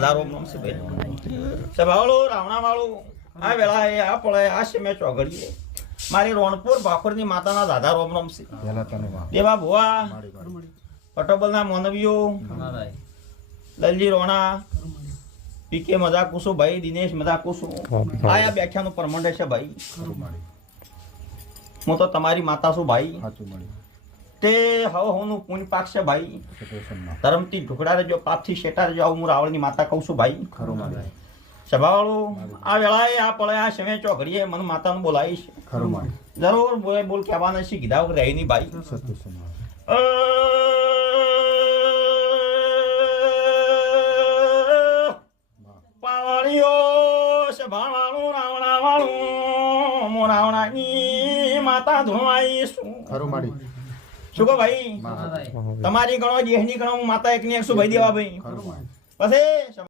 દારો નામ છે ભાઈ સભાવાળો રાવણા વાળો આ વેળા એ આ પડે આ છે મેં ચોગડીએ મારી રોણપુર ભાખોરની માતાના દાદા રોમ નામ છે દેવા ભુવા પટોબલના મોનવીઓ લલ્લી રોણા પીકે મજા કુસુ ભાઈ દિનેશ મજા કુસુ આયા વ્યાખ્યાનું પરમંડ છે ભાઈ હું તો તમારી માતા છું ભાઈ તે હવનું પુણ્ય પાક છે ભાઈ ધર્મથી ઢુકડા રહેજો પાપથી શેટા રહેજો હું રાવણની માતા કહું છું ભાઈ સભાવાળું આ વેળાએ આ પળે આ સમય ચોઘડીએ મને માતાનું બોલાવીશ જરૂર બોલ કહેવાના છે કીધા વગર રહી નહીં ભાઈ પાવળીઓ સભાવાળું રાવણા વાળું મો રાવણાની માતા ધોવાઈશું શું કહો ભાઈ તમારી ગણો જેહની ગણો માતા એકની 100 ભાઈ દેવા ભાઈ પછી